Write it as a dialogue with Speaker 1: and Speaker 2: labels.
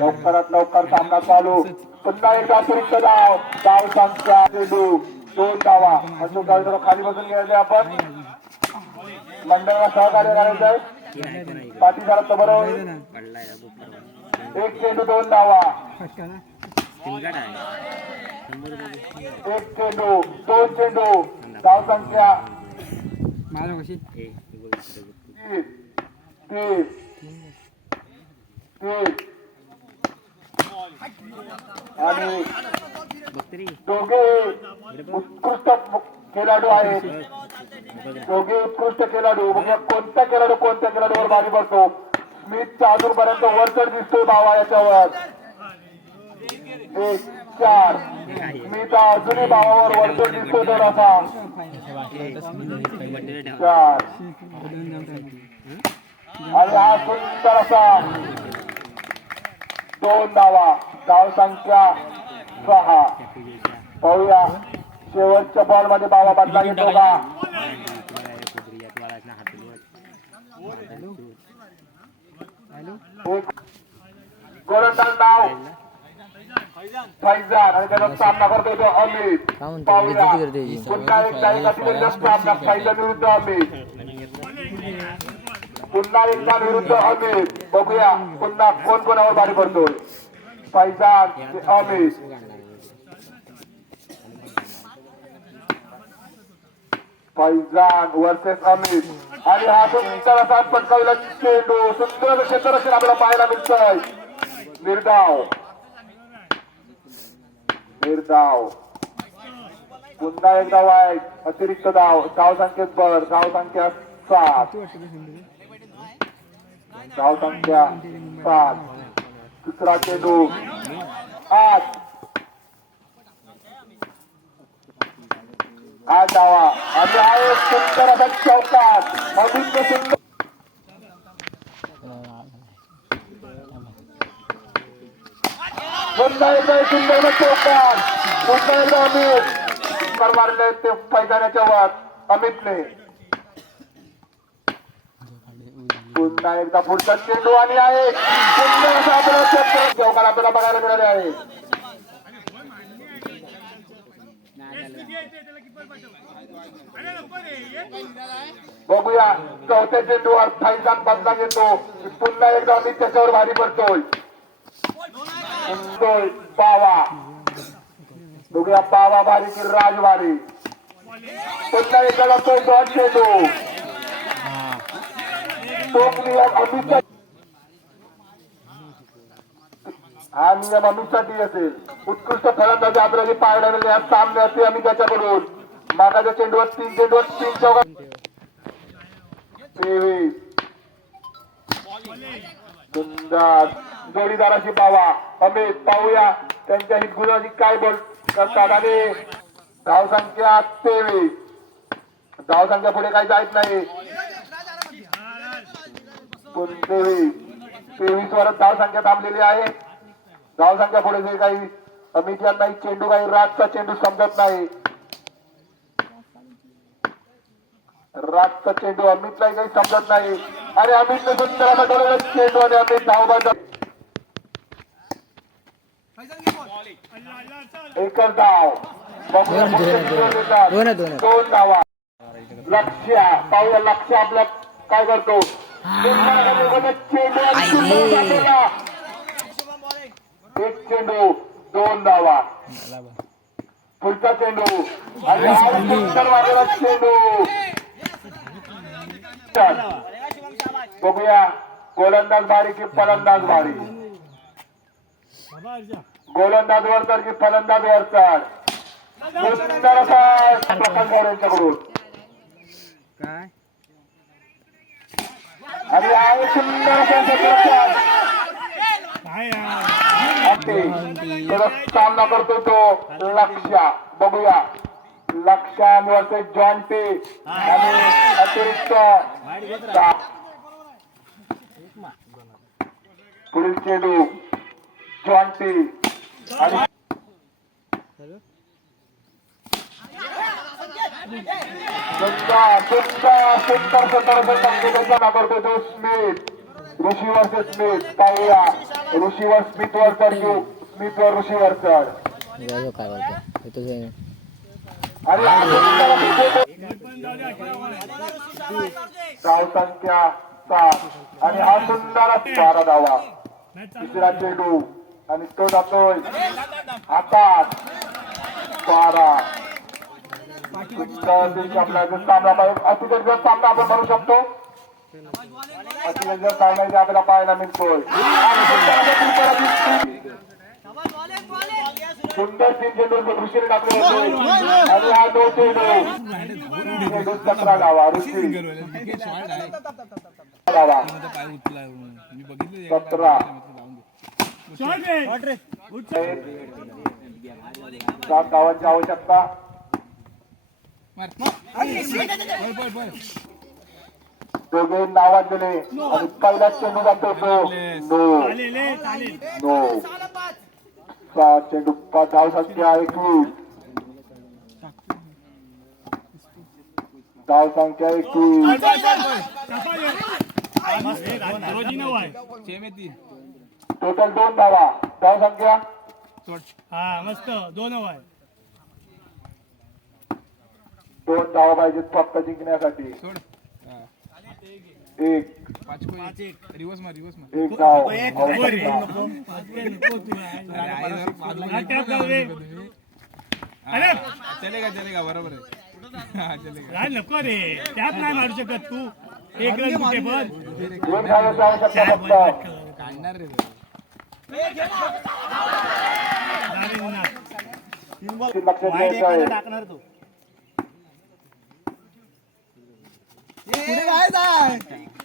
Speaker 1: लवकरात लवकर सामना चालू. पुन्हा एकदा अतिरिक्त धाव धाव संख्या दोन धावा अजून काही खाली बसून घ्यायचे आपण. मंडळाला सहकार्य करायचं आहे. पाठी झाला तर बरं होईल. एक चेंडू दोन धावा एक चेंडू दोन चेंडू धाव संख्या तीस आणि दोघे उत्कृष्ट खेळाडू आहेत दोघे उत्कृष्ट खेळाडू म्हणजे कोणता खेळाडू कोणत्या खेळाडूवर बाजी पडतो स्मिथचा अजूनपर्यंत वरचढ दिसतोय बाबा याच्यावर एक चार स्मिथ अजूनही बाबावर वरचढ दिसतोय थोडासा चार. आणि हा सुंदर असा दोन धावा धाव संख्या सहा. पाहूया. शेवटच्या बॉलमध्ये बाबा बदला घेतो का? गोलंदाज नाव फैजान. आणि त्याचा सामना करतोय तो अमित. पाहूया. पुन्हा एकदा एक अतिरिक्त सामना फैजान विरुद्ध अमित. पुन्हा एकदा विरुद्ध अमित. बघूया पुन्हा कोण कोणावर बारी पडतो पैजान अमित. पैजान वर्सेस अमित. आणि हा तो असा पटकावला चेंडू सुंदर क्षेत्ररक्षण आपल्याला पाहायला मिळतंय. निर्धाव. निर्धाव. पुन्हा एकदा वाईट. अतिरिक्त धाव. धाव संख्येत बर धाव संख्या सात. धाव संख्या सात दुसरा चेंडू आठ. आठ धावा. आणि आहे एक सुंदर असा चौकात अजून सुंदर. पुन्हा एकदा सुंदर चौकात पुन्हा एकदा अमित. कर ते पैजाण्याच्या वर. अमितने पुन्हा एकदा पुढचा चेंडू आणि आहे. पुन्हा आपल्याला चौकार आपल्याला बघायला मिळाले आहे. बघूया. चौथ्या चेंडूवर फैजान बदला घेतो. पुन्हा एकदा मी त्याच्यावर भारी पडतोय. पावा. बघूया पावा भारी की राजवारी. पुन्हा एकदा लागतोय दोन चेंडू. तो हा नियम असेल. उत्कृष्ट फलंदाजी आदराजी पाळणारे या सामन्याचे आम्ही त्याच्याकडून. मागाच्या चेंडूवर तीन चेंडूवर तीन चौघा तेवीस. सुंदर. जोडीदाराशी पावा अमित पाहूया त्यांच्या ही गुणाची काय बोल करतात आणि धाव संख्या तेवीस. धाव संख्या पुढे काही जायच नाही. तेवीस तेवीस वर धाव संख्या थांबलेली आहे. धाव संख्या पुढे जे काही अमित यांना चेंडू काही रातचा चेंडू समजत नाही. रातचा चेंडू अमितलाही काही समजत नाही. आणि अमितने सुंदर चेंडू आणि अमित धाव बांधत एकच धाव. दोन धावा. लक्ष पाहूया लक्ष आपलं काय करतो. एक चेंडू दोन धावा पुढचा चेंडू आणि चेंडू चल. बघूया गोलंदाज भारी की फलंदाज भारी गोलंदाज वर तर की फलंदाज वर चढ सुंदर असा प्रकल्प यांच्याकडून
Speaker 2: काय
Speaker 1: आणि हा सुंदर सामना करतो तो लक्ष्या. बघूया. लक्षा वर्सेस जॉन पे आणि अतिरिक्त पुढील चेंडू जॉन पे आणि सुंदर स्मिथ पाहूया. ऋषीवर स्मिथ वर चढ स्मिथ वर ऋषीवर चढ आणि धाव संख्या सात. आणि हा सुंदर बारा धावा तिसरा चेंडू. आणि तो जातोय. हातात. बारा सुंदर दिवशी आपला जो सामना पाहिजे अतिशय सामना आपण म्हणू शकतो. अतिशय सामना इथे आपल्याला पाहायला मिळतोय. आणि सुंदर तीन चेंडू ऋषीने टाकले होते आणि हा दो चेंडू चेंडू सतरा लावा ऋषी लावा सतरा सात धावांची आवश्यकता. दोघे नावात दिले. आणि पहिलाच चेंडू जातो तो नो. नो. चेंडू पाच धाव संख्या एकवीस. धाव संख्या एकवीस टोटल दोन धावा. धाव संख्या
Speaker 3: हा मस्त. दोन आहे.
Speaker 1: दोन धावा पाहिजेत फक्त जिंकण्यासाठी. एक. एक. धाव
Speaker 4: चलेगा चलेगा बरोबर आहे. हा चलेगा.
Speaker 3: राज नको रे. त्यात नाही मारू शकत तू. एक रन कुठे पण.
Speaker 1: दोन फक्त.
Speaker 4: काढणार रे.
Speaker 1: लक्षात घ्यायचं आहे
Speaker 3: टाकणार तो